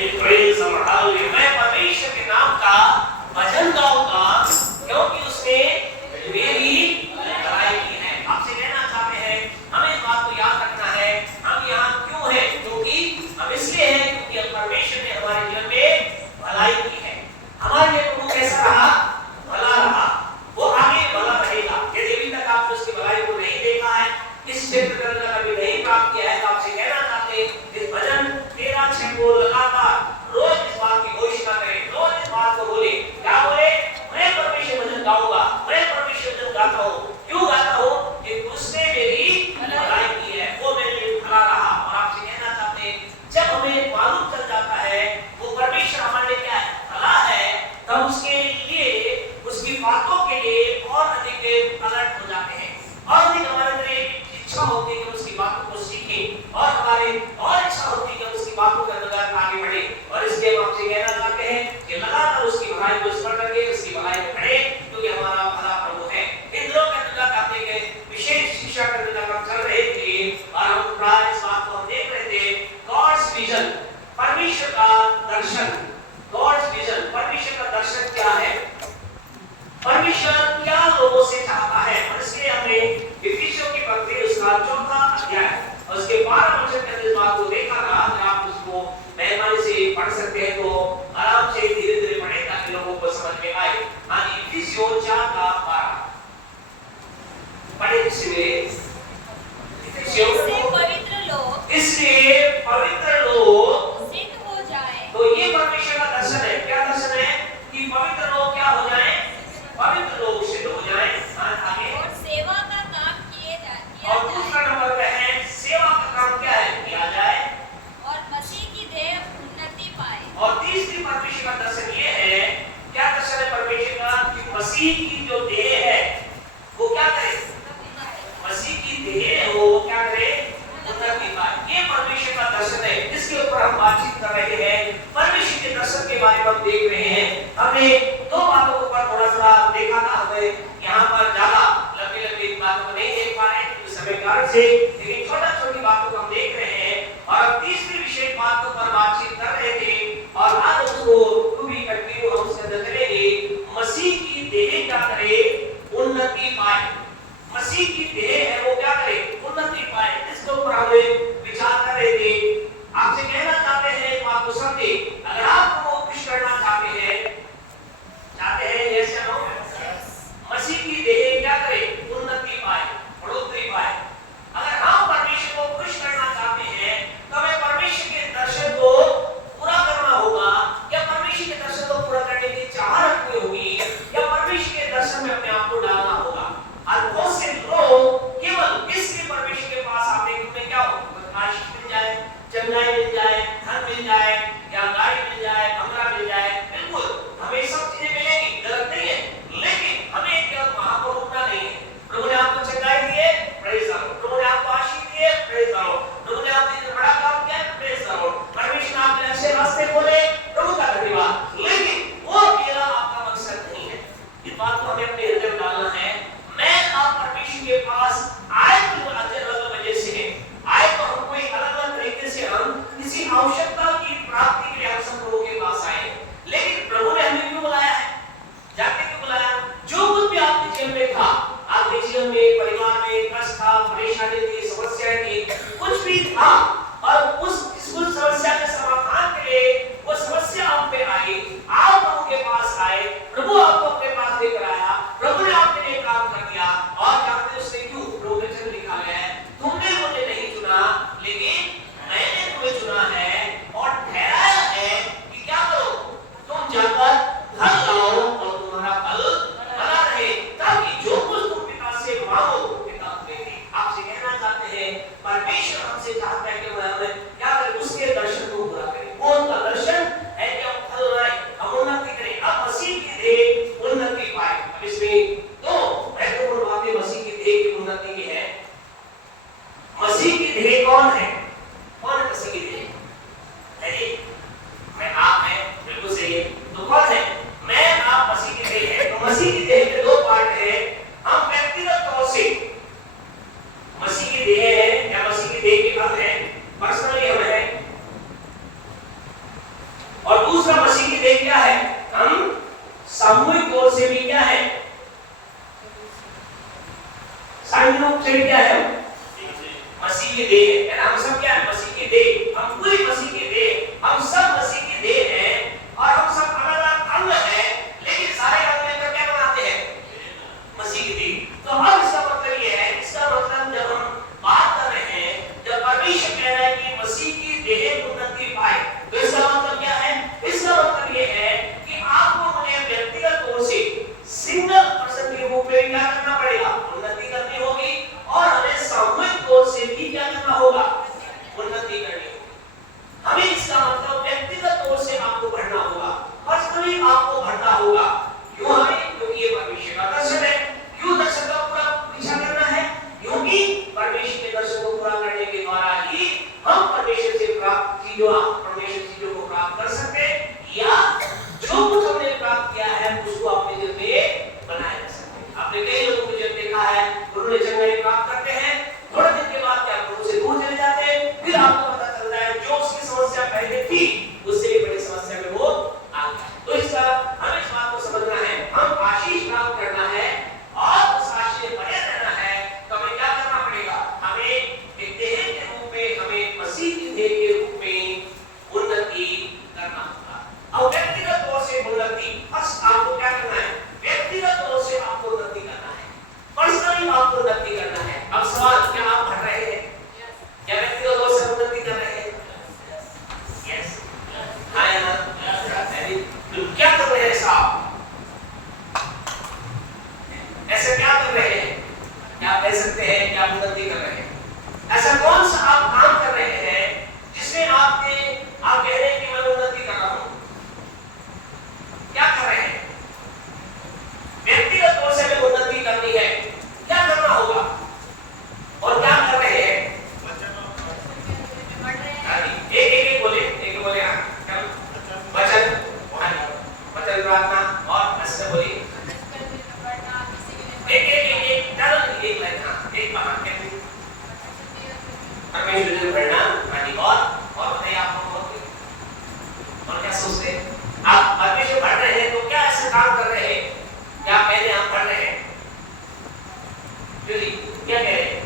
Praise और hallelujah. मैं परमेश्वर के नाम का भजन गाऊंगा क्योंकि उसने मेरी भलाई की है। आपसे कहना चाहते हैं हमें इस बात को याद रखना है। हम यहाँ क्यों हैं? क्योंकि हम इसलिए हैं क्योंकि परमेश्वर ने हमारे जीवन में भलाई की है। हमारे लिए प्रभु कैसा रहा? भला रहा। वो आगे भला रहेगा। यदि अभी तक आपने उसकी भलाई को नहीं देखा है, इस क्षेत्र का कभी नहीं प्राप्त किया है, तो आपसे कहना चाहते हैं इस भजन 13:6 को लगातार रोज इस बात की घोषणा करें, रोज इस बात को बोले। क्या बोले? मैं परमेश्वर भजन गाऊंगा, मैं परमेश्वर भजन गाता हूँ। क्यों गाता हूँ? कि उसने मेरी भलाई की है, वो मेरे लिए भला रहा। और आपसे कहना चाहते हैं जब हमें मालूम चल जाता है वो परमेश्वर हमारे लिए क्या है? भला है, तब उसके लिए, उसकी बातों के लिए और अधिक अलर्ट हो जाते हैं और अधिक हमारे अंदर इच्छा होती है कि उसकी बातों को सीखें और हमारे और इच्छा होती है कि उसकी बातों के अंदर आगे बढ़े। और इसलिए हम आपसे कहना चाहते हैं कि लगातार उसकी भलाई को स्मरण करके उसकी भलाई में खड़े, क्योंकि हमारा भला प्रभु है। इन दिनों के अंदर कहते हैं विशेष शिक्षा के अंदर हम चल रहे थे और हम प्राय इस बात को हम देख रहे थे, गॉड्स विजन, परमेश्वर का दर्शन। गॉड्स विजन, परमेश्वर का दर्शन क्या है? परमेश्वर क्या लोगों से चाहता है? और इसलिए हमने इफिसियों की पत्री उसका 4था अध्याय और उसके 12 वचन के अंदर इस बात को देखा था। अगर आप उसको मेहरबानी से पढ़ सकते हैं तो आराम से धीरे-धीरे पढ़ें ताकि लोगों को समझ में आए। हाँ जी, इफिसियों 4:12 पढ़े। इसलिए पवित्र लोग सिद्ध हो जाए। तो ये परमेश्वर का दर्शन है। क्या दर्शन है? कि पवित्र लोग क्या हो जाएं? पवित्र लोग सिद्ध हो जाएं। आगे और सेवा का काम किए जाए। और दूसरा नंबर पे है सेवा का काम क्या है? किया जाए और मसीह की देह उन्नति पाए। और तीसरी परमेश्वर का दर्शन ये है, क्या दर्शन है परमेश्वर का? कि मसीह की जो देह है वो क्या करे? मसीह की देह हो वो क्या करे? उन्नति पाए। ये परमेश्वर का दर्शन है। इसके ऊपर हम बातचीत कर रहे हैं। परमेश्वर के दर्शन के बारे में हम देख रहे हैं। हमने दो बातों के ऊपर थोड़ा सा देखा था। हमें यहाँ पर ज्यादा लंबी बातों को नहीं देख पा रहे हैं समय कारण से, लेकिन छोटी बातों को हम देख रहे हैं और अब तीसरी विशेष बात के ऊपर बातचीत कर रहे थे और आज उसको भी कंटिन्यू हम उसके अंदर चलेंगे। मसीह की देह क्या करे? उन्नति पाए। मसीह की देह है वो क्या करे? उन्नति पाए। इसके ऊपर हम विचार कर रहे थे। आपसे कहना चाहते हैं बात को समझे। अगर आप को कुछ करना चाहते हैं यस या नो? मसीह की देह क्या करे? उन्नति पाए, बढ़ोतरी पाए। अगर सामूहिक तौर से भी क्या है, सामूहिक रूप से क्या है, मसीह की देह है ना। हम सब क्या है, मसीह की देह, हम पूरी मसीह की देह, हम सब मसीह की देह हैं और हम सब अलग-अलग अंग हैं, लेकिन सारे अंग मिलकर क्या बनाते हैं, मसीह की देह। तो अब इसका मतलब ये है, इसका मतलब जब हम बात कर रहे हैं, जब परमेश्वर कह रहा है कि मसीह की देह उन्नति पाए, तो इसका मतलब क्या है, इसका मतलब ये है कि आपको मुझे व्यक्तिगत तौर से सिंगल पर्सन के रूप में क्या करना पड़ेगा, उन्नति करनी होगी, और हमें सामूहिक तौर से भी क्या करना होगा, उन्नति करनी होगी। हमें इसका मतलब व्यक्तिगत तौर से आपको बढ़ना होगा, पर्सनली आपको बढ़ना होगा। क्यों हमें, क्योंकि ये परमेश्वर का दर्शन है। क्यों दर्शन का पूरा पीछा करना है, क्योंकि परमेश्वर के दर्शन को पूरा करने के द्वारा ही हम परमेश्वर से प्राप्त चीजों को प्राप्त कर सकते हैं, या जो कुछ हमने प्राप्त किया है उसको अपने दिल में बनाए रख सकते हैं। आपने कई लोगों को जब देखा है, उन्होंने चंगाई प्राप्त करते हैं, थोड़े दिन के बाद क्या प्रभु से दूर चले जाते हैं, फिर आपको पता चलता है जो उसकी समस्या पहले थी उससे भी बड़ी समस्या में वो आ गया। तो इसका हमें इस बात को समझना है, हम आशीष प्राप्त करना है और उस आशीष में बने रहना है, तो हमें क्या करना पड़ेगा, हमें एक देह के रूप में, हमें मसीह की देह के रूप में उन्नति करना होगा। और व्यक्तिगत तौर से उन्नति, बस आपको क्या करना है, व्यक्तिगत तौर से आपको उन्नति करना है, पर्सनली आपको उन्नति करना है। अब सवाल, क्या आप बढ़ रहे हैं, क्या व्यक्तिगत तौर से उन्नति कर रहे हैं, यस, हाँ या ना, क्या कर रहे हैं साहब, ऐसे क्या कर रहे हैं, क्या कह सकते हैं क्या उन्नति कर रहे हैं, ऐसा कौन सा आप काम कर रहे हैं जिसमें आप कह रहे हैं कि मैं उन्नति कर रहा हूं, क्या कर रहे हैं, व्यक्तिगत तौर से हमें उन्नति करनी है, क्या करना होगा और क्या कर रहे हैं, एक बोले हाँ, वचन, वचन प्रार्थना, और ऐसे बोलिए एक लाइन, हाँ, एक बार परमेश्वर से बढ़ना, और बताइए आप लोग और क्या सोचते हैं, आप परमेश्वर बढ़ रहे हैं तो क्या ऐसे काम कर रहे हैं, क्या कह रहे हैं आप बढ़ रहे हैं, जी क्या कह रहे हैं,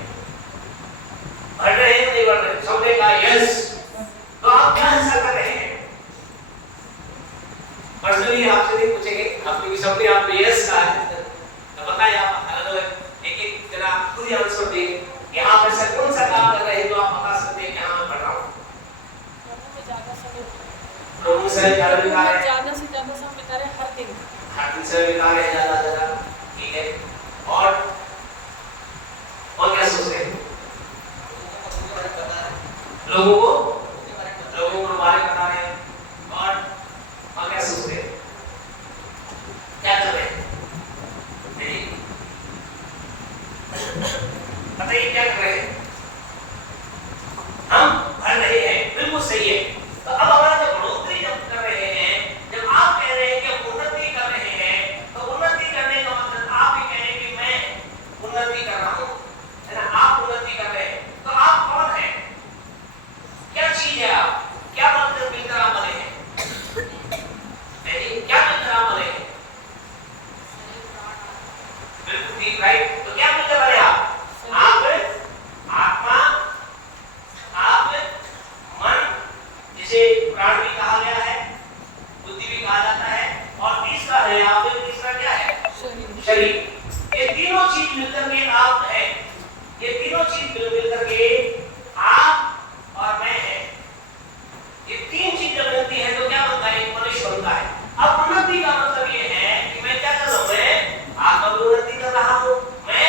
बढ़ रहे हैं नहीं बढ़ रहे, सबने कहा यस, तो आप क्या ऐसा कर रहे हैं, पर्सनली आपसे नहीं पूछेंगे, आप क्योंकि सबने आप यस कहा है, तो बताइए आप अलग-अलग एक-एक जरा खुद ही आंसर दें, यहाँ पर से कौन सा काम कर रहे हैं तो आप बता सकते हैं कि हाँ मैं पढ़ रहा हूँ, प्रभु से ज़्यादा बिता रहे हैं, ज़्यादा से ज़्यादा समय बिता रहे हैं, हर दिन समय बिता रहे हैं ज़्यादा, ठीक है, और क्या सोच रहे हैं, लोगों को बारे में बता रहे हैं, और क्या सोच रहे हैं, क्या कर रहे हैं, बताइए क्या कर रहे हैं, हम बढ़ रहे हैं, बिल्कुल सही है। तो अब हमारा जब बढ़ोतरी जब कर रहे हैं, जब आप कह रहे हैं कि हम उन्नति कर रहे हैं, तो उन्नति करने का मतलब आप ही कह रहे हैं कि मैं उन्नति कर रहा हूँ, है ना, आप उन्नति कर रहे हैं, तो आप कौन हैं, क्या चीज है आप, क्या मतलब मिलकर आप बने हैं, क्या मिलकर आप बने हैं, बिल्कुल ठीक, राइट, तो क्या मिलकर बने आप आत्मा, आप मन, जिसे प्राण भी कहा गया है, बुद्धि भी कहा जाता है, और तीसरा है आप, तीसरा क्या है, शरीर। ये तीनों चीज मिलकर के आप हैं, ये तीनों चीज मिलकर के आप और मैं है, ये तीन चीज जब मिलती है तो क्या बनता है, एक मनुष्य बनता है। अब उन्नति का मतलब ये है कि मैं क्या कर रहा हूं, मैं आत्मा में उन्नति कर रहा हूं, मैं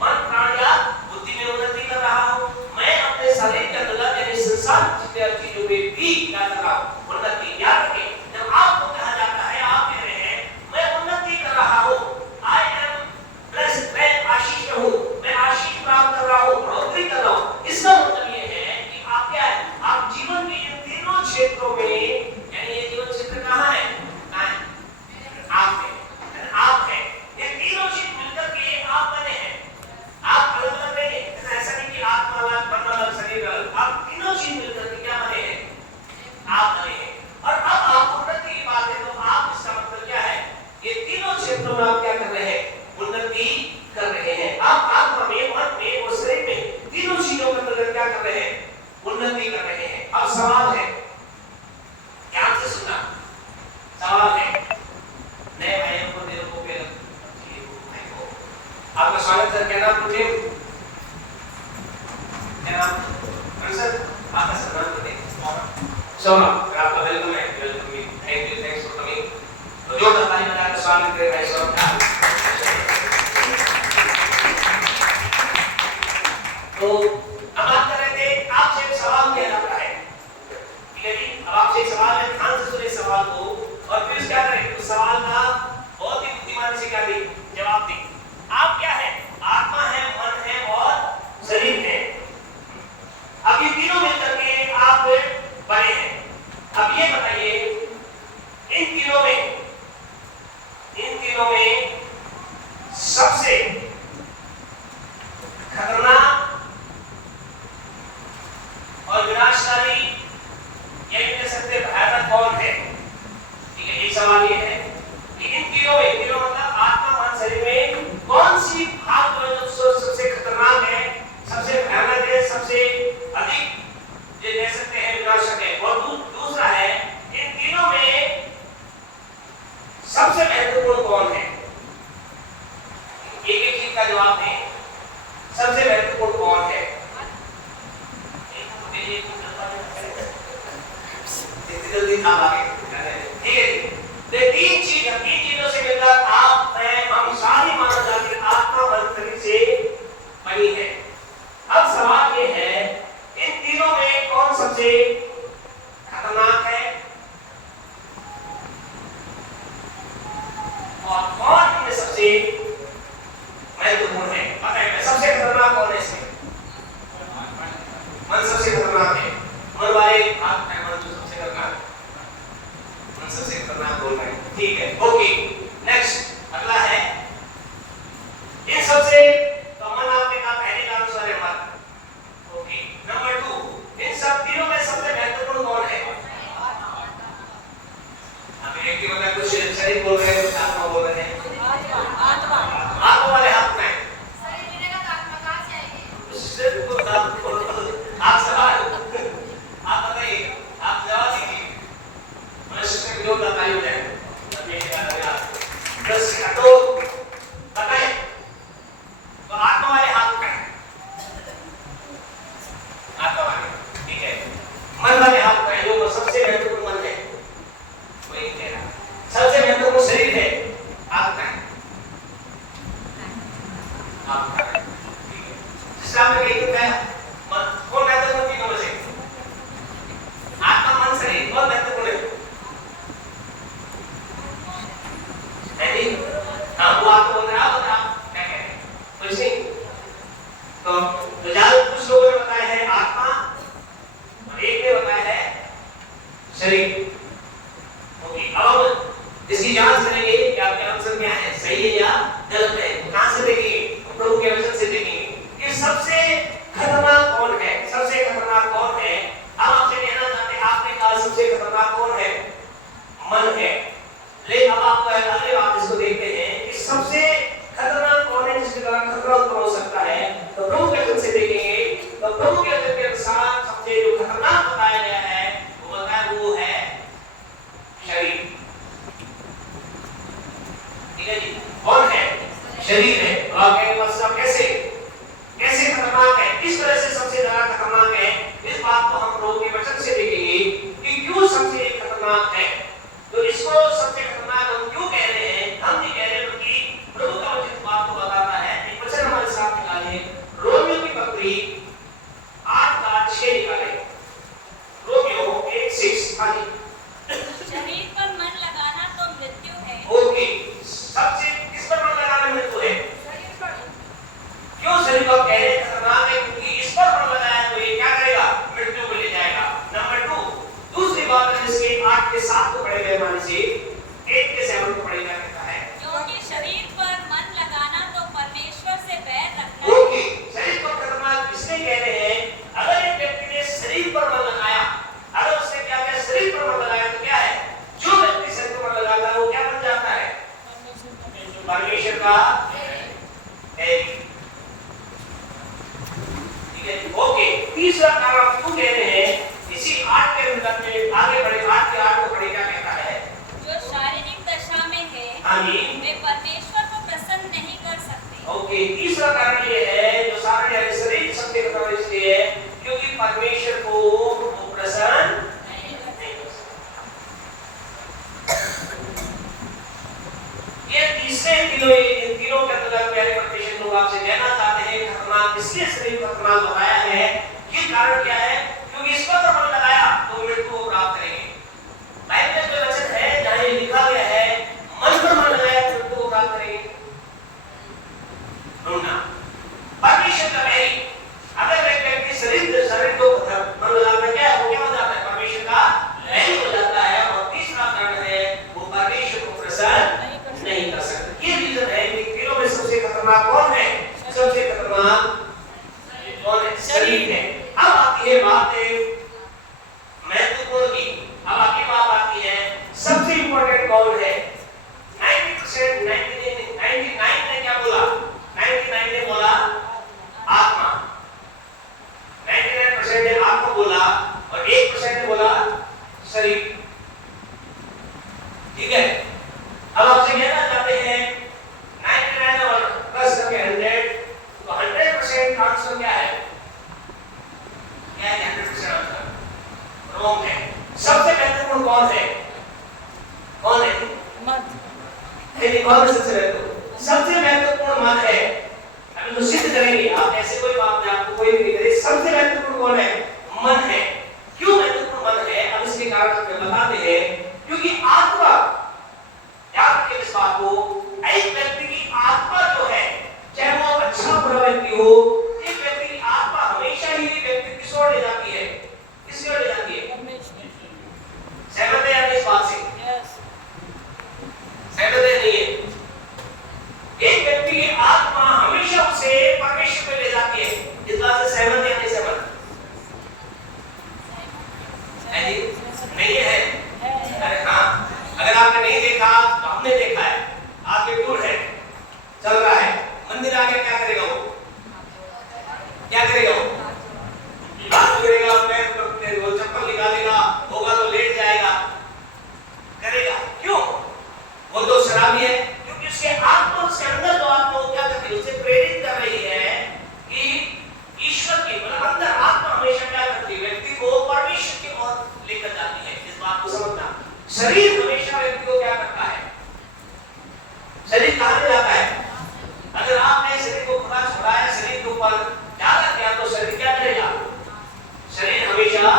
मन प्राण या बुद्धि में उन्नति कर रहा हूं, मैं अपने शरीर के अंदर यानी संसार चीजों में भी क्या कर रहा हूं, उन्नति। याद रखें, जब आपको कहा जाता है, आप कह रहे हैं मैं उन्नति कर रहा हूं, आई एम ब्लेस्ड, मैं आशीष हूं, मैं आशीष प्राप्त कर रहा हूं, बढ़ोतरी कर रहा हूं, इसका मतलब ये है कि आप क्या है, आप जीवन के इन तीनों क्षेत्रों में, यानी ये जीवन क्षेत्र कहाँ है, आप हैं, आप हैं, ये तीनों चीज मिलकर के आप बने हैं, आप अलग अलग नहीं है, ऐसा नहीं कि आत्मा अलग, मन अलग, शरीर अलग, आप तीनों चीज मिलकर के क्या बने हैं, आप बने हैं। और अब आप उन्नति की बात है तो आप इसका मतलब क्या है, ये तीनों सोमा, आपका वेलकम है, welcome. Thank you, thanks for coming. तो जोरदार ताली बजाकर स्वागत करें भाई सोमा का। तो अब बात कर रहे थे, आपसे एक सवाल किया जाता है, ठीक है जी? अब आपसे एक सवाल है, ध्यान से सुनिए सवाल को और फिर क्या करें, उस सवाल का बहुत ही बुद्धिमानी से क्या दें, जवाब दें। आप क्या है? आत्मा है, मन है और शरीर है। अब ये तीनों मिलकर के आप बने हैं। अब ये बताइए, इन तीनों में सबसे खतरनाक और विनाशकारी, ये कह सकते भयानक कौन है? ठीक है, एक सवाल ये है कि इन तीनों मतलब आत्मा, मन, शरीर में कौन सी भाग जो सबसे खतरनाक है, सबसे भयानक है, सबसे अधिक ये कह सकते हैं विनाशक है? और दूसरा है, इन तीनों में सबसे महत्वपूर्ण कौन है? एक एक चीज का जवाब दें। सबसे महत्वपूर्ण कौन है? जल्दी काम आगे, ठीक है जी? तीन चीजों से मिलकर आप, मैं, हम सारी मानव जाति आत्मा, मन, शरीर से बनी है। अब सवाल ये है, इन तीनों में कौन सबसे खतरनाक है और कौन इनमें सबसे महत्वपूर्ण है? पता है सबसे खतरनाक कौन है इसमें? मन सबसे खतरनाक है। मन वाले हाथ है, मन सबसे खतरनाक, मन सबसे खतरनाक बोल रहे हैं, ठीक है, ओके। नेक्स्ट अगला है, इन सबसे तो मन आपने कहा पहले का अनुसार है मन, ओके। नंबर 2, इन सब तीनों में सबसे महत्वपूर्ण कौन है? अभी एक की मतलब कुछ शरीर बोल रहे हैं, कुछ आत्मा बोल रहे हैं। आत्मा वाले हाथ में शरीर लेने का आत्मा कहाँ से आएगी? आप सवाल आप बताइए, आप जवाब दीजिए। मनुष्य के लोग बताइए हो जाए तो बताएं, तो आत्मा वाले हाथ में, आत्मा वाले, ठीक है। मन वाले हाथ में जो सबसे महत्वपूर्ण मन है, वही कह रहा। सबसे महत्वपूर्ण शरीर है, आत्मा है, आत्मा है, ठीक है। जिससे आपने एक है मन, कौन महत्वपूर्ण तीनों में से? आत्मा, मन, शरीर कौन महत्वपूर्ण है? हाँ, वो आपको बोल रहा है, आप क्या कह रहे हैं? कुछ नहीं। तो ज्यादा कुछ लोगों ने बताया है आत्मा और एक ने बताया है शरीर, ओके। अब हम इसकी जांच करेंगे कि आपके आंसर क्या है, सही है या गलत है। कहां से देखेंगे? प्रभु के वचन से देखेंगे कि सबसे खतरनाक कौन है, सबसे खतरनाक कौन है। अब आपसे कहना चाहते हैं, आपने कहा सबसे खतरनाक कौन है? मन है। लेकिन अब आप अगले बात इसको देखते हैं कि सबसे खतरनाक कौन है, जिसके द्वारा खतरा उत्पन्न हो सकता है। तो प्रभु के वचन से देखेंगे, तो प्रभु के वचन के अनुसार सबसे जो खतरनाक बताया गया है, वो बताया वो है शरीर, ठीक है जी? कौन है? शरीर है। और कैसे कैसे खतरनाक है, किस तरह से सबसे ज्यादा खतरनाक है, इस बात को हम प्रभु के वचन से देखेंगे कि क्यों सबसे खतरनाक है। तो इसको सबसे खतरनाक हम क्यों कह रहे हैं? हम नहीं कह रहे, बल्कि प्रभु का वचन बात को बताता है। एक वचन हमारे साथ निकाले, रोमियो की पत्री 8:6 निकाले। रोमियो 8:6, हाँ जी। शरीर पर मन लगाना तो मृत्यु है। ओके, सबसे किस पर मन लगाना मृत्यु है? शरीर पर। क्यों शरीर को कह रहे खतरनाक है? क्योंकि इस पर मन लगाया तो ये क्या करेगा? मृत्यु को ले जाएगा। नंबर 2, दूसरी बात है जिसके 8 के 7 को पढ़ेंगे, हमारे से 8 के 7 को पढ़ेगा, कहता है क्योंकि शरीर पर मन लगाना तो परमेश्वर से बैर रखना है। ओके, शरीर पर खतरनाक इसलिए कह रहे हैं, अगर एक व्यक्ति ने शरीर पर मन लगाया, अगर उसने क्या किया, शरीर पर मन लगाया, तो क्या है? जो व्यक्ति शरीर पर मन लगाता है वो क्या बन जाता है? परमेश्वर का बैरी, ठीक है? ओके, तीसरा कारण क्यों कह रहे हैं? इसी 8 के अंदर में आगे बढ़े, 8 के 8 को पढ़े, क्या कहता है? जो शारीरिक दशा में है, हाँ जी, वे परमेश्वर को प्रसन्न नहीं कर सकते। ओके, तीसरा कारण ये है, जो सारे यानी शरीर सबसे खतरनाक इसलिए है क्योंकि परमेश्वर को प्रसन्न इन तीनों के अंतर्गत प्यारे परमेश्वर लोग आपसे कहना चाहते हैं खतरनाक इसलिए शरीर खतरनाक बताया है। ये कारण क्या है? क्योंकि इस पर मन लगाया तो मृत्यु को प्राप्त करेंगे। बाइबल में वचन है जहां ये लिखा गया है मन पर मन लगाया तो मृत्यु को प्राप्त करेंगे। परमेश्वर का बैरी अगर एक व्यक्ति शरीर को मन लगाता क्या है? वो क्या हो जाता है? परमेश्वर का बैरी हो जाता है। और तीसरा कारण है वो परमेश्वर को प्रसन्न नहीं कर सकता। ये रीजन है कि तीनों में सबसे खतरनाक कौन है? सबसे खतरनाक कौन है? शरीर है। अब आती है बात महत्वपूर्ण की। अब आगे बात आती है सबसे इंपॉर्टेंट कौन है? 90% 99 ने क्या बोला? 99 ने बोला आत्मा, 99% ने आत्मा बोला और 1% ने बोला शरीर। ठीक है, अब आपसे कहना चाहते हैं 99 और प्लस करके 100 तो 100% आंसर क्या है? क्या है 100% आंसर? रॉन्ग है। सबसे महत्वपूर्ण कौन है? कौन है? मन। कौन सबसे महत्वपूर्ण मन है? अभी तो सिद्ध करेंगे, आप ऐसे कोई बात नहीं, आपको कोई भी नहीं करे। सबसे महत्वपूर्ण कौन है? मन है। क्यों महत्वपूर्ण मन है? अब इसके कारण हम बताते हैं। क्योंकि आत्मा, याद रखिए इस बात को, एक व्यक्ति की आत्मा जो है, चाहे वो अच्छा बुरा व्यक्ति हो, एक व्यक्ति की आत्मा हमेशा ही व्यक्ति किस ओर ले जाती है? किस ओर ले जाती है? सहमत है या नहीं इस बात से? सहमत है नहीं है? एक व्यक्ति की आत्मा हमेशा उसे परमेश्वर पे ले जाती है। इस बात से सहमत है या नहीं सहमत? है जी? नहीं है? अरे हाँ, अगर आपने नहीं देखा तो हमने देखा है। आपके टूर है, चल रहा है, मंदिर आके क्या करेगा वो? क्या करेगा वो? हाथ पकड़ेगा, पैर पकड़ेगा, चप्पल निकालेगा, होगा तो लेट जाएगा, करेगा। क्यों? वो तो शराबी है। क्योंकि उसके आत्मा से अंदर जो आत्मा वो क्या करती है? उसे प्रेरित कर रही है कि ईश्वर की मतलब अंदर आत्मा हमेशा क्या करती है? व्यक्ति को परमेश्वर की ओर लेकर जाती है। इस बात को समझना। शरीर हमेशा व्यक्ति को क्या करता है? शरीर कहां ले जाता है? अगर आपने शरीर को खुदा छुड़ाया, शरीर के ऊपर ज्यादा किया तो शरीर क्या करेगा? शरीर हमेशा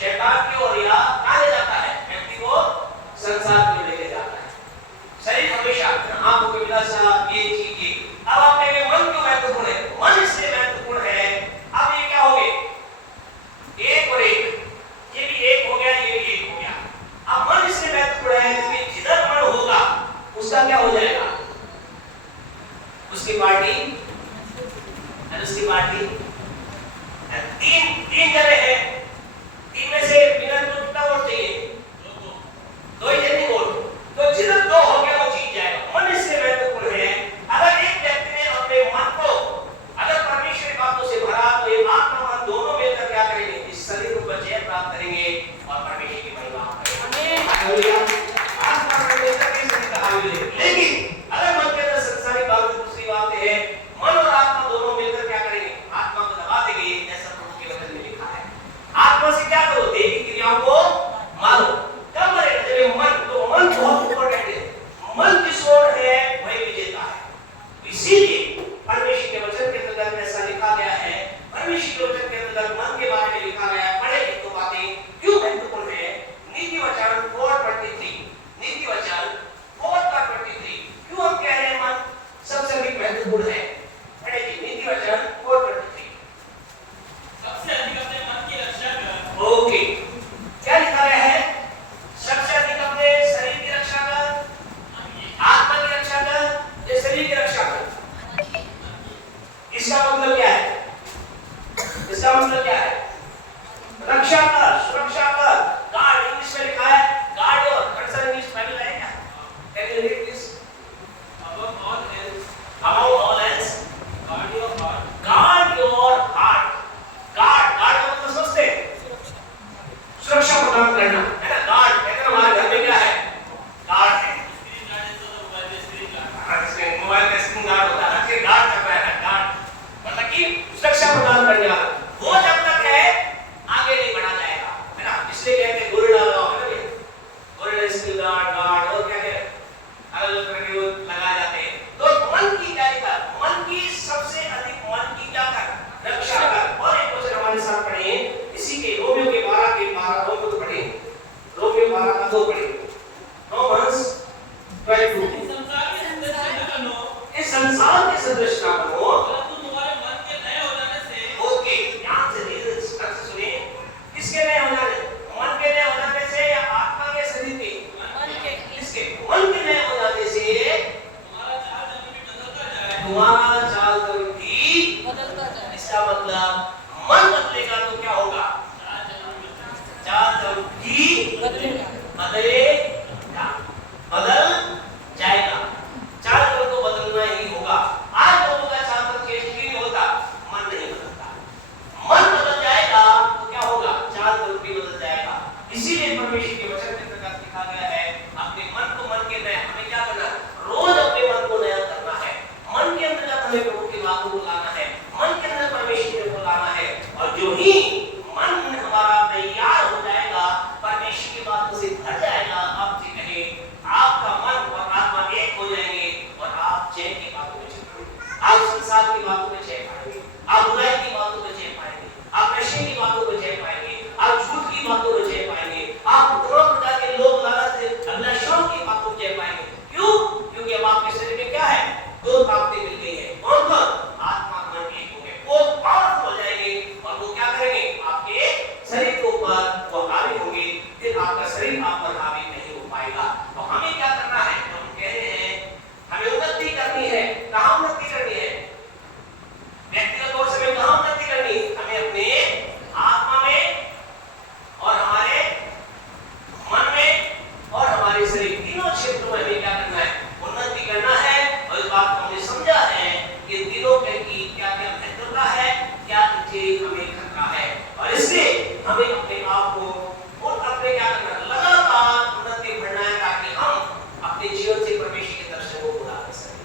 शैतान की ओर या कहां ले जाता है? व्यक्ति को संसार में लेके जाता है। शरीर हमेशा आंखों की विलासा ये चीज की। अब आप कहेंगे मन क्यों महत्वपूर्ण है? मन इसलिए महत्वपूर्ण है, अब ये क्या हो गए? एक और एक, ये भी एक हो गया, ये भी एक हो गया। अब मन इसलिए महत्वपूर्ण है क्योंकि जिधर मन होगा उसका क्या हो जाएगा? उसकी पार्टी और उसकी पार्टी। तीन जगह है, तीन में से बिना तो कितना वोट चाहिए? दो ही जने वोट। तो जिधर दो हो गया वो जीत जाएगा। मन इसलिए महत्वपूर्ण है। अगर एक व्यक्ति ने अपने मन को अगर परमेश्वर की बातों से भरा तो ये आत्मा मन दोनों मिलकर क्या करेंगे? इस शरीर को जय प्राप्त करेंगे और परमेश्वर की महिमा करेंगे। हालेलुया। आत्मा मन मिलकर के शरीर का हावी लेंगे। लेकिन अगर मन के अंदर संसारिक बात दूसरी बात है, मन और आत्मा दोनों मिलकर क्या करेंगे? आत्मा को दबा देंगे, जैसा प्रभु के वचन में लिखा है। आत्मा से क्या करो? देह की क्रियाओं को मारो। कब मरेगा? जब मन, तो मन बहुत इंपॉर्टेंट है। मन जिस ओर है वही विजेता है। इसीलिए परमेश्वर के वचन के अंदर ऐसा लिखा गया है। परमेश्वर के वचन के अंदर मन के बारे में लिखा गया है। पढ़े तो बातें क्यों महत्वपूर्ण है? नीति वचन 4:23, नीति वचन 4:23। क्यों हम कह रहे हैं मन सबसे अधिक महत्वपूर्ण है? पढ़े जी, नीति वचन 4:23। सबसे अधिक अपने मन की रक्षा कर। ओके, क्या लिखा गया है? सबसे अधिक अपने शरीर की रक्षा कर, आत्मा की रक्षा कर, या शरीर की रक्षा कर। इसका मतलब क्या है? इसका मतलब क्या है? रक्षा कर, सुरक्षा कर, गार्ड। इंग्लिश में लिखा है गार्ड। और कंसर्न इंग्लिश बाइबल है क्या? Can you read please? Above all else, Above all else, guard your heart. guard your heart. Guard का मतलब समझते हैं? सुरक्षा प्रदान करना, है ना? गार्ड कहते हैं हमारे घर में क्या है? गार्ड है। Screen guard is the mobile का screen guard. हाँ, मोबाइल का स्क्रीन गार्ड होता है, कि गार्ड कर रहा है ना, गार्ड मतलब कि सुरक्षा प्रदान करने वाला। वो जब तक है आगे नहीं बढ़ा जाएगा, है ना? इसलिए कहते हैं गोरिल्ला लगाओ, है ना भैया? गोरिल्ला स्किल गार्ड, गार्ड और क्या क्या अलग तरह के वो लगा जाते हैं। बात को पढ़ेंगे। रोमन्स 12:2 संसार के सदस्य न बनो, इस संसार के सदृश ना बनो, परंतु तुम्हारे मन के नए हो जाने से। ओके, ध्यान से सुनिए। किसके नए हो जाने? मन के नए हो जाने से या आत्मा के शरीर के? किसके? मन के नए हो जाने से तुम्हारा चाल चलन भी बदलता जाए। इसका मतलब मन बदलेगा तो क्या होगा? चाल चलन भी बदलेगा। बदल जाएगा। चाल चलन तो बदलना ही होगा। आज लोगों का चाल चलन चेंज भी नहीं होता, मन नहीं बदलता। मन बदल जाएगा तो क्या होगा? चाल चलन भी बदल जाएगा। इसीलिए परमेश्वर के वचन के प्रकार लिखा गया है, अपने मन को मन के नए, हमें क्या करना? रोज अपने मन को नया करना है। मन के अंदर हमें प्रभु की बातों को लाना है, मन के अंदर परमेश्वर को लाना है। और जो ही मन हमारा तैयार हो जाएगा, परमेश्वर की बातों से भर जाएगा, आप जी कहे आपका मन और आत्मा एक हो जाएंगे और आप चैन की बातों में चलेंगे। आप संसार की बातों में चैन पाएंगे, आप बुराई की बातों में चैन पाएंगे, आप नशे की बातों में चैन पाएंगे, आप झूठ की बातों में चैन पाएंगे, आप तमाम प्रकार के लोभ लालच अभिलाषाओं की बातों में चैन पाएंगे। क्यों? क्योंकि अब आपके शरीर में क्या है? दो ताकतें मिल गई है। कौन कौन? आत्मा मन एक हो गए, वो पावरफुल हो जाएंगे और वो क्या करेंगे? आपके शरीर के ऊपर वो हावी होंगे, फिर आपका शरीर आप पर हावी नहीं हो पाएगा। तो हमें क्या करना है? हम कह रहे हैं हमें उन्नति करनी है। कहाँ उन्नति करनी है? व्यक्तिगत तौर से हमें कहाँ उन्नति करनी है? हमें अपने आत्मा में और हमारे मन में और हमारे शरीर, तीनों क्षेत्रों में हमें क्या करना है? उन्नति करना है। और इस बात को हमने समझा है कि तीनों की क्या क्या महत्वता है, क्या चीज हमें खतरा है, और इसलिए हमें अपने आप को और अपने क्या करना है? लगातार उन्नति बढ़ना है, ताकि हम अपने जीवन से परमेश्वर के दर्शन को पूरा कर सकें।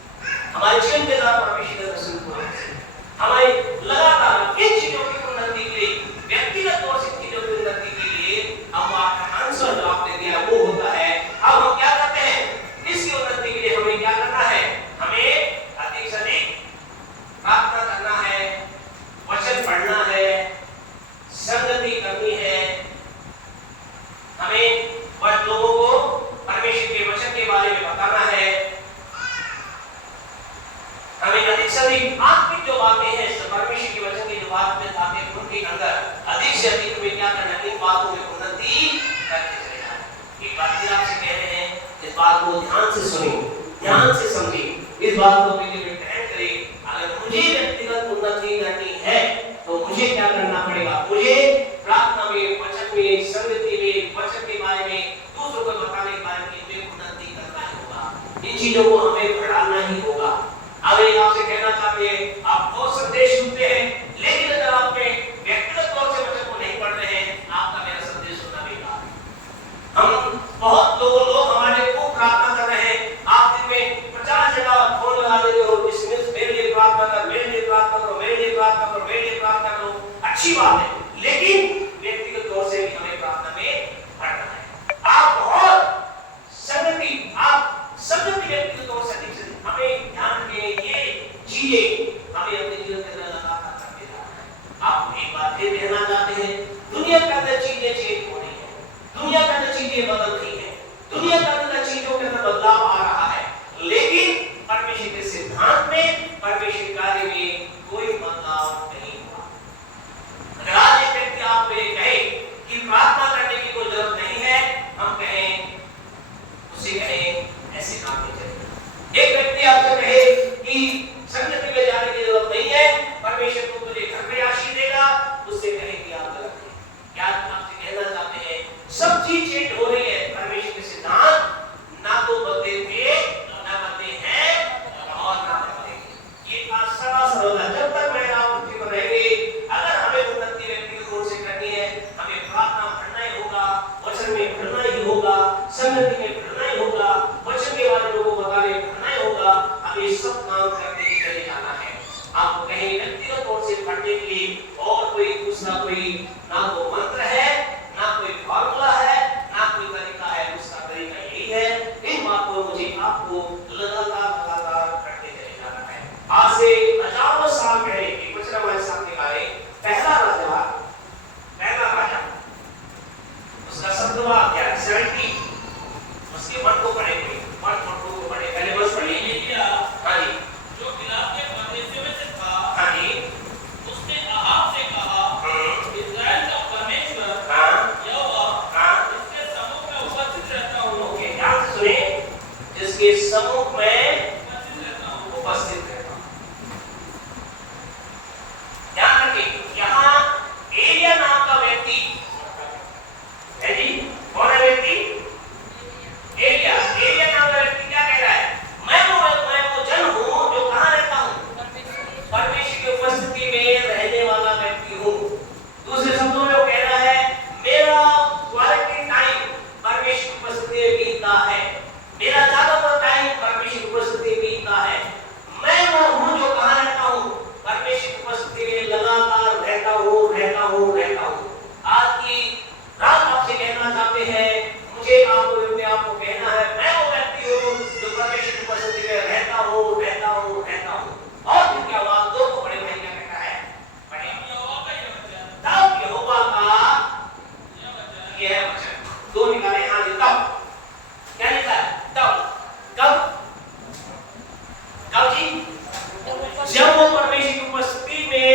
हमारे जीवन के द्वारा परमेश्वर के दर्शन को पूरा कर सकें। हमारे लगातार इन चीजों की उन्नति के लिए, व्यक्तिगत तौर से चीजों की उन्नति के लिए हम आपका आंसर जो आपने दिया वो होता है। अब हम क्या करते हैं? इसकी उन्नति के लिए हमें क्या करना है? हमें अधिक से अधिक प्रार्थना करना है, वचन पढ़ना है, संगति करनी है। हमें वह लोगों को परमेश्वर के वचन के बारे में बताना है। हमें अधिक से अधिक आत्मिक जो बातें हैं, परमेश्वर के वचन की जो बातें हैं उनके अंदर अधिक से अधिक हमें क्या करना है? इन बातों में उन्नति करते चले जाना। एक बात भी आपसे कह रहे हैं, इस बात को ध्यान से सुनिए, ध्यान से समझिए, इस बात को अपने लिए ग्रहण करें। अगर मुझे व्यक्तिगत उन्नति करनी है तो मुझे क्या करना पड़ेगा? मुझे प्रार्थना में, वचन में, संगति में, वचन के बारे में, दूसरों को बताने के बारे में हमें उन्नति करना ही होगा। इन चीजों को हमें बढ़ाना ही होगा। अब एक आपसे कहना चाहते हैं, आप बहुत संदेश सुनते हैं, लेकिन अगर आप व्यक्तिगत तौर से वचन को नहीं पढ़ रहे हैं, आपका मेरा संदेश सुनना बेकार है। हम बहुत लोग हमारे खूब प्रार्थना कर रहे हैं, आप दिन में 50 जगह फोन लगा देते हो, मेरे लिए प्रार्थना कर, मेरे लिए प्रार्थना करो, मेरे लिए प्रार्थना करो, मेरे लिए प्रार्थना करो। अच्छी बात है, लेकिन व्यक्तिगत तौर से भी हमें प्रार्थना में पढ़ना है। आप बहुत संगति व्यक्तिगत तौर से अधिक से हमें ध्यान रखें, ये चीजें हमें अपने जीवन के अंदर लगातार करते रहना है। आप एक बात फिर कहना चाहते हैं, दुनिया के अंदर चीजें चेंज हो रही है, दुनिया के अंदर चीजें बदल रही है, दुनिया के अंदर चीजों के अंदर बदलाव आ रहा है, लेकिन परमेश्वर के सिद्धांत में, परमेश्वर कार्य में कोई बदलाव नहीं हुआ। अगर आज एक व्यक्ति आपको ये कहे कि प्रार्थना करने की कोई जरूरत नहीं है, हम कहें, उसे कहें ऐसे काम नहीं चलेगा। एक व्यक्ति आपसे कहे कि संगति में जाने की जरूरत नहीं है, परमेश्वर को तुझे घर में आशीष देगा, उससे कहें कि आप गलत हैं। क्या आपसे कहना चाहते हैं? सब चीज चेंज हो रही है, परमेश्वर के सिद्धांत ना तो बदले थे, ना बदले हैं और ना बदलेंगे। ये आशा सरल है। जब तक मैं आप पृथ्वी पर रहेंगे, अगर हमें उन्नति व्यक्तिगत रूप से करनी है, हमें प्रार्थना पढ़ना ही होगा, वचन में पढ़ना ही होगा, संगति में पढ़ना ही होगा, वचन के बारे में लोगों को बताने पढ़ना ही होगा। हमें सब काम करते ही चले जाना है। आपको कहीं व्यक्तिगत तौर से पढ़ने के लिए और कोई दूसरा कोई ना तो मंत्र है, ना कोई फॉर्मूला है, ना कोई तरीका है। उसका तरीका यही है, इन बातों को मुझे आपको लगातार करते चले जाना है। आज से हजारों साल पहले एक वचन हमारे सामने आए, पहला राजा उसका 17वां अध्याय 70 उसके सम्मुख में उपस्थित रहता हूं। ध्यान रखिए, यहाँ एलिया नाम का व्यक्ति है जी। कौन है व्यक्ति? एलिया। एलिया नाम का व्यक्ति क्या कह रहा है? मैं वो जन हूं जो कहां रहता हूं? परमेश्वर की उपस्थिति में रहने वाला व्यक्ति हूं। दूसरे शब्दों में वो कह रहा है मेरा क्वालिटी टाइम परमेश्वर की उपस्थिति में बीतता है, मेरा ज्यादातर टाइम परमेश्वर की उपस्थिति में बीतता है। मैं वो हूं जो कहां रहता हूं? परमेश्वर की उपस्थिति में लगातार रहता हूं। आज की रात आपसे कहना चाहते हैं, मुझे आपको अपने आप को कहना है, मैं वो व्यक्ति हूं जो परमेश्वर की उपस्थिति में रहता हूं। और फिर क्या हुआ? दो को बड़े भाई क्या कहता है? तब यहोवा का यह वचन, दो निकाले हां जी। तब क्या लिखा है? तब कब जी? जब वो परमेश्वर की उपस्थिति में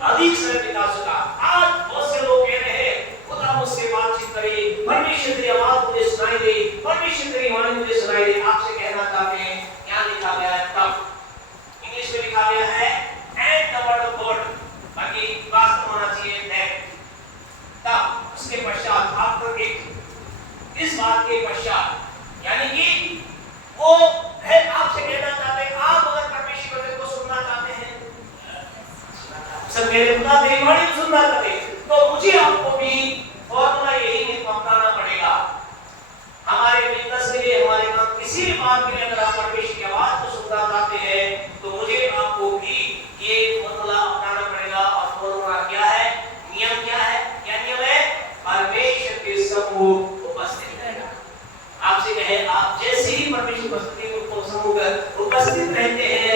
अधिक समय बिता सका। आज बहुत से लोग कह रहे हैं खुदा मुझसे बातचीत करे, परमेश्वर की आवाज मुझे सुनाई दे, परमेश्वर की वाणी मुझे सुनाई दे। आपसे कहना चाहते हैं क्या लिखा गया है? तब। इंग्लिश में लिखा गया है and the word of God, बाकी वास्तव होना चाहिए दैट। तब उसके पश्चात, आफ्टर इट, इस बात के पश्चात, यानी कि वो है। आपसे कहना चाहते हैं, आप अगर परमेश्वर के वचन को सुनना चाहते हैं, सब मेरे खुदा तेरी वाणी को सुनना चाहते हैं, तो मुझे आपको भी फॉर्मूला यही अपनाना पड़ेगा। हमारे बिजनेस के लिए, हमारे काम किसी भी बात के लिए अगर आप परमेश्वर की आवाज को सुनना चाहते हैं तो मुझे आपको भी ये फॉर्मूला अपनाना पड़ेगा। और फॉर्मूला क्या है? नियम क्या है? क्या नियम है? परमेश्वर के सम्मुख उपस्थित रहना। आपसे कहे, आप जैसे ही परमेश्वर की उपस्थिति में उपस्थित रहते हैं,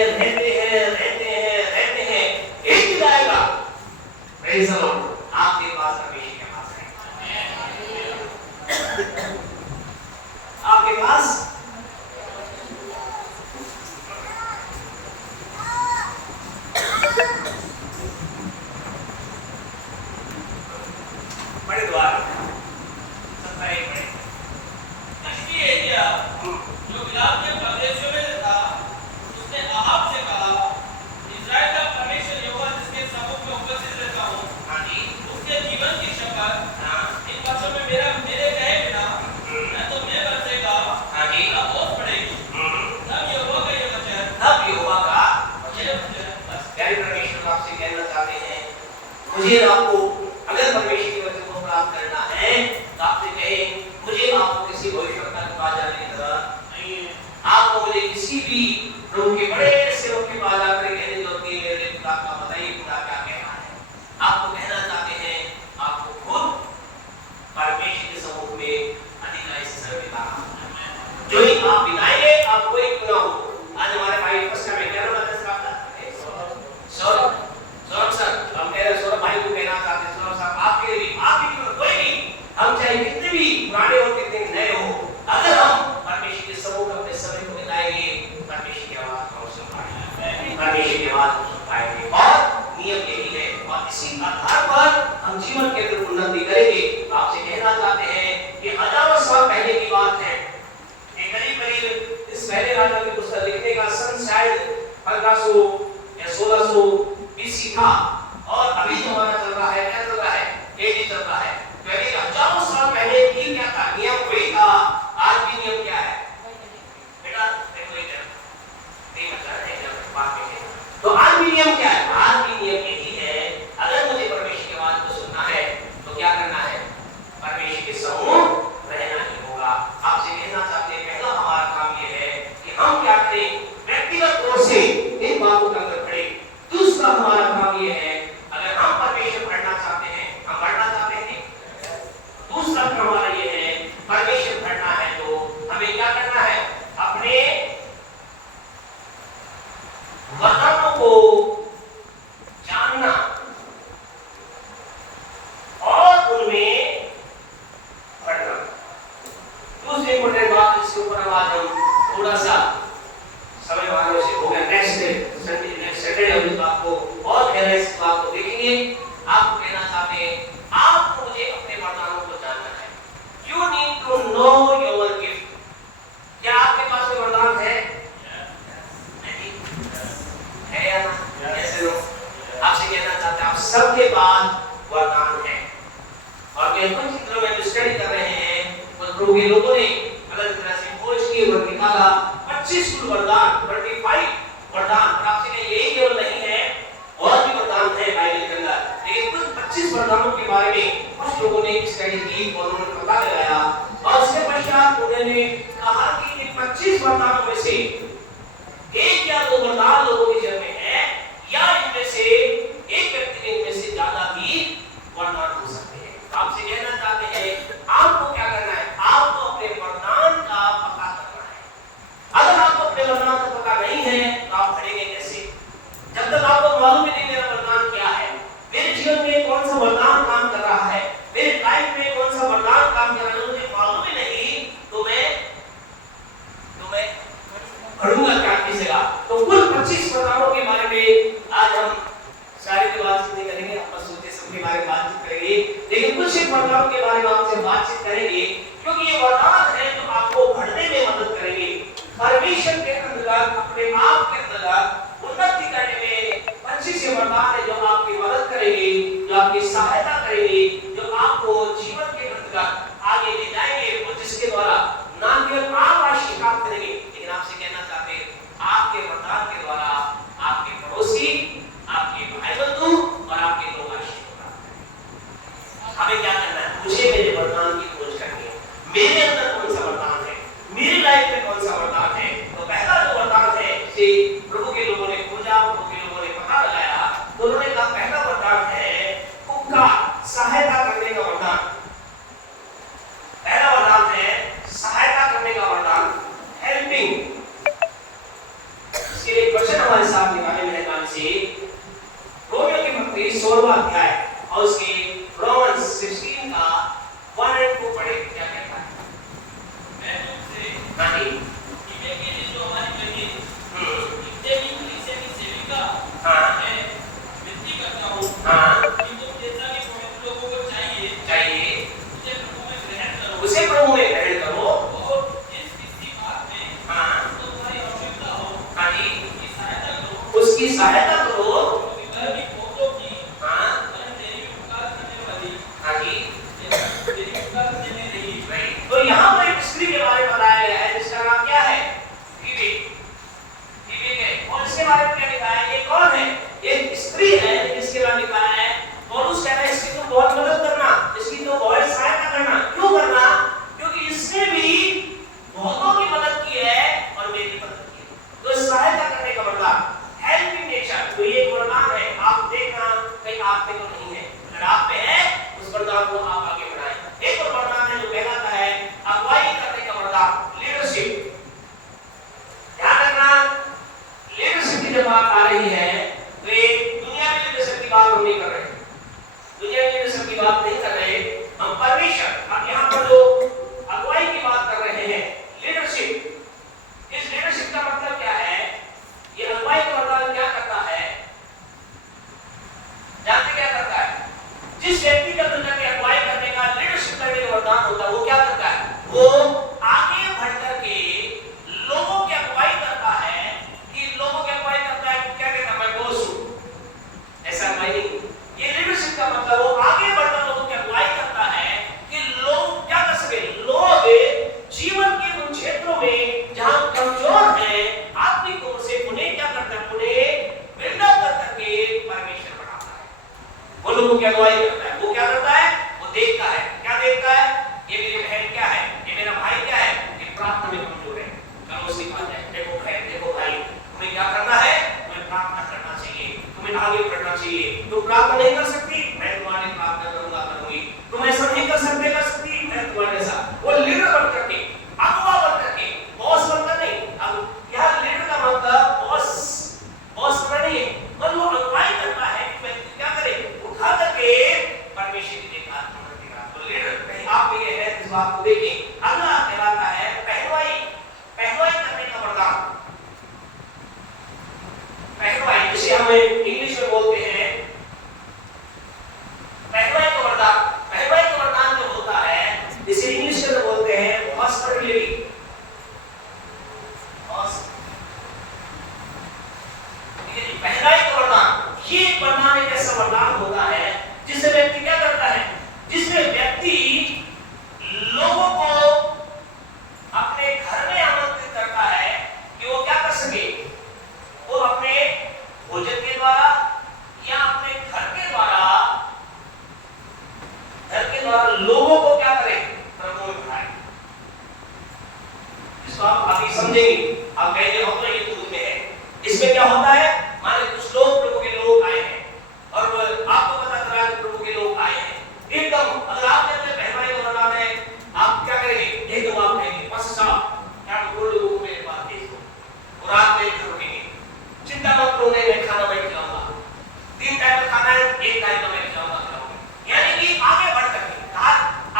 एक दिन आएगा प्रेज़ द लॉर्ड, आपके पास परमेश्वर के पास है, आपके पास बड़े द्वार सत्ता एक बड़े इसकी एलिया जो गिलाद के प्रदेशों में था, उसने अहाब से कहा, इस्राएल का परमेश्वर यहोवा जिसके सम्मुख में उपस्थित रहता हूं, हाँ जी, उसके जीवन की शपथ, हाँ, इन वर्षों में मेरे कहे बिना न तो मैं बरसेगा, हाँ जी, न ओस पड़ेगी। तब यहोवा का ये वचन, तब यहोवा का ये वचन, बस प्यारे परमेश्वर आपसे कहना चाहते हैं, मुझे आपको अगर परमेश्वर के वचन को प्राप्त करना है तो आपसे कहें, मुझे आपको किसी भविष्यवक्ता के पास जाने की जरूरत नहीं है। आपको मुझे किसी भी प्रभु के बड़े सेवक के पास जाकर कहने की जरूरत नहीं है, मेरे पिता का बताइए पिता क्या कह रहा है। आपको कहना चाहते हैं, आपको खुद परमेश्वर के सम्मुख में अधिकारी से समय बिताना। जो ही आप बिताएंगे, आप कोई क्यों ना हो। आज हमारे भाई फर्स्ट में क्या नाम है आपका? सौरभ सर, हम कह रहे सौरभ भाई को कहना चाहते हैं, सौरभ साहब आपके लिए आप भी कोई भी, हम चाहे कितने भी पुराने हो कितने नए हो, अगर हम परमेश्वर के सम्मुख अपने समय को बिताएंगे, परमेश्वर की आवाज को सुन पाएंगे, परमेश्वर की आवाज को सुन पाएंगे। और नियम यही है, और इसी आधार पर हम जीवन के अंदर उन्नति करेंगे। तो आपसे कहना चाहते हैं कि हजारों साल पहले की बात है, करीब इस पहले राजा की पुस्तक लिखने का सन शायद 1500 या 1600 बीसी था, और अभी जो हमारा चल रहा है, क्या चल रहा है? एडी चल रहा है। यानी हजारों साल पहले भी क्या था? नियम वही था। आज भी नियम क्या है बेटा? देखो इधर नहीं बचा है, जब बात में तो आज भी नियम क्या है? आज भी नियम यही है, अगर मुझे परमेश्वर की आवाज को सुनना है तो क्या करना है? परमेश्वर के सम्मुख रहना ही होगा। आपसे कहना चाहते हैं, पहला हमारा काम यह है कि हम क्या करें? व्यक्तिगत तौर से इन बातों का अंदर पड़े। दूसरा हमारा काम यह है, अगर हम परमेश्वर पढ़ना चाहते हैं, हम पढ़ना चाहते हैं, दूसरा काम हमारा यह है, परमेश्वर पढ़ना है तो हमें क्या करना है? अपने वचनों को जानना और उनमें पढ़ना। दूसरी इंपॉर्टेंट बात, इसके ऊपर हम आज हम थोड़ा सा समय वालों से हो गया, नेक्स्ट सैटरडे हम इस बात को और गहराई से बात को देखेंगे। आपको कहना चाहते हैं, आपको मुझे अपने वरदानों को जानना है। You need to know your gift. क्या आपके पास कोई वरदान प्रभु के लोगों ने अलग तरह से खोज की और निकाला 25 कुल वरदान, 25 वरदान। और आपसे कहें यही केवल नहीं है, और भी वरदान है बाइबल के अंदर, लेकिन कुल 25 वरदानों के बारे में कुछ लोगों ने स्टडी की और उन्होंने पता लगाया, और उसके पश्चात उन्होंने कहा कि इन 25 वरदानों में से एक या दो वरदान लोगों के जीवन में है, या इनमें से एक व्यक्ति के इनमें से ज्यादा भी वरदान हो सकते हैं। आपसे कहना चाहते हैं आपको क्या करना है, आपको अपने वरदान का पता करना है। अगर आपको अपने वरदान का पता नहीं है तो आप पढ़ेंगे कैसे? जब तक आपको मालूम ही नहीं मेरा वरदान क्या है, मेरे जीवन में कौन सा वरदान काम कर रहा है, मेरे लाइफ में कौन सा वरदान काम कर रहा है, मुझे मालूम ही नहीं तो मैं पढ़ूंगा क्या किस जगह? तो कुल 25 वरदानों के बारे में आज हम सारी की बातचीत नहीं करेंगे, आपस सोचे सबके बारे में बातचीत करेंगे, लेकिन कुछ एक वरदानों के बारे में आपसे बातचीत करेंगे, क्योंकि ये वरदान है जो आपको बढ़ने में मदद करेंगे, परमेश्वर के अंतर्गत अपने आप के अंतर्गत उन्नति करने में। 25 वरदान है जो आपकी मदद करेंगे, जो आपकी सहायता करेंगे, जो आपको जीवन के अंतर्गत आगे ले जाएंगे, और जिसके द्वारा ना केवल आप आशीष प्राप्त करेंगे, लेकिन आपसे कहना चाहते हैं आपके वरदान के द्वारा आपके पड़ोसी, आपके भाई बंधु और आपके लोग आशीष प्राप्त। हमें क्या करना है? मुझे मेरे वरदान की खोज करनी है, मेरे अंदर कौन सा वरदान है, मेरी लाइफ में कौन सा वरदान है। तो पहला जो वरदान है से प्रभु के लोगों ने खोजा, प्रभु के लोगों ने पता लगाया, तो उन्होंने कहा पहला वरदान है उपकार, सहायता करने का वरदान। पहला वरदान है सहायता करने का वरदान, हेल्पिंग। इसके लिए क्वेश्चन हमारे साथ निकाले मेरे नाम से रोमियो की पत्री 16वां अध्याय और उसके रोमन्स 16 का 1 और 2 पढ़े। क्या कहता है? मैं तुमसे हाँ जी, इमे के लिए जो हमारी बहन इतने भी कलीसिया की सेविका हाँ है विनती करता हूँ हाँ कि तुम जैसा कि पवित्र लोगों को चाहिए उसे प्रभु में ग्रहण करो, और जिस किसी बात में हाँ तुम्हारी आवश्यकता हो हाँ जी, उसकी सहायता करो, उसकी सहायता करो, विधर्मी बहुतों की हाँ तेरी भी उपकार करने वाली, हाँ जी। तेरी उपकार करने रही। तो यहाँ पर एक स्त्री के बारे में बताया गया है जिसका नाम क्या है? विवेक। विवेक है, और इसके बारे में क्या लिखा है? ये कौन है? एक स्त्री है जिसके बारे में लिखा है पौलुस कह रहा है इसकी तो बहुत मदद करना, इसकी तो बहुत सहायता करना। क्यों करना? क्योंकि इसने भी बहुतों की मदद की है और मेरी मदद की है। तो सहायता करने का वरदान, हेल्पिंग नेचर, तो ये वरदान है। आप देखना कहीं आप में तो नहीं है, अगर आप में है उस वरदान को आप आगे बढ़ाएं। एक और वरदान है जो कहलाता है अगुवाई करने का वरदान, लीडरशिप। ध्यान रखना, लीडरशिप की जब बात आ रही है तो ये दुनिया में लीडरशिप की बात हम नहीं कर रहे, दुनिया में लीडरशिप की बात नहीं कर रहे हम, परमेश्वर। अब यहाँ पर जो अगुवाई की बात कर रहे हैं, लीडरशिप, इस लीडरशिप का मतलब क्या है? ये अगुवाई का वरदान क्या करता है? जानते क्या करता है? जिस व्यक्ति का दुनिया में अगुवाई करने का, लीडरशिप करने का वरदान होता है, वो क्या करता है? वो आगे बढ़ करके लोगों की अगुवाई करता है। कि लोगों की अगुवाई करता है, क्या कहता है? मैं बॉस हूं, ऐसा अगुवाई नहीं। ये लीडरशिप का मतलब वो आगे बढ़कर लोगों की अगुवाई करता है कि लोग क्या कर सके, लोग जीवन के उन क्षेत्रों में जहां कमजोर हैं आत्मिक रूप से, उन्हें क्या करता है? उन्हें बिल्डअप कर करके परमेश्वर बढ़ाता है। वो लोगों की अगुवाई करता है। वो क्या करता है? वो देखता है। क्या देखता है? ये मेरी बहन क्या है, ये मेरा भाई क्या है, ये प्रार्थना में कमजोर है, कल उसकी बात है, देखो भाई तुम्हें क्या करना है? तुम्हें प्रार्थना करना चाहिए, तुम्हें आगे बढ़ना चाहिए। तुम प्रार्थना नहीं कर सकती, मैं तुम्हारी प्रार्थना करूंगा, करूंगी। तुम ऐसा नहीं कर सकती, मैं तुम्हारे साथ। वो लीडर बन करके, अगुवा बन करके, बॉस बनकर नहीं। अब यह लीडर का मतलब बॉस बना नहीं है, पर वो अगुवाई करता है कि व्यक्ति क्या करे, उठा करके परमेश्वर की देखा करेगा। तो लीडर कहीं आप भी है इस बात को देखें। अगला कहलाता है पहलवाई करने का वरदान। पहलवाई जिसे हम इंग्लिश में बोलते हैं पहलवाई का वरदान। पहलवाई का वरदान जो होता है जिसे इंग्लिश में बोलते हैं हॉस्पिटैलिटी। पहलवाई का वरदान, ये वरदान एक ऐसा वरदान होता है जिससे व्यक्ति क्या करता है? जिससे व्यक्ति लोगों को इसको आप अभी समझेंगे। आप कहेंगे हम तो ये दूध में है। इसमें क्या होता है, माने कुछ लोग प्रभु के लोग आए हैं और आपको पता चला कि प्रभु के लोग आए हैं, एकदम अगर आपने अपने बहन भाई को बनाना है, आप क्या करेंगे, एकदम आप कहेंगे बस साहब क्या बोल लोगों को मेरे पास भेज दो और रात में घर रुकेंगे, चिंता मत करो, मैं खाना मैं खिलाऊंगा, 3 टाइम का खाना है, 1 टाइम का मैं खिलाऊंगा। यानी कि आगे बढ़ करके कहा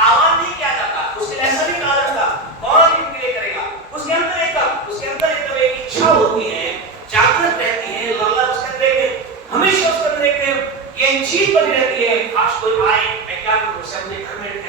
आह्वान नहीं किया जाता, उसके लिए ऐसा नहीं कहा जाता कौन इनके लिए करेगा, उसके अंदर एक इच्छा होती है, जागृत रहती है, लल्ला उसके अंदर हमेशा उसके अंदर एक ये चीज बनी रहती है, आज कोई आए मैं क्या करूं, सब अपने घर में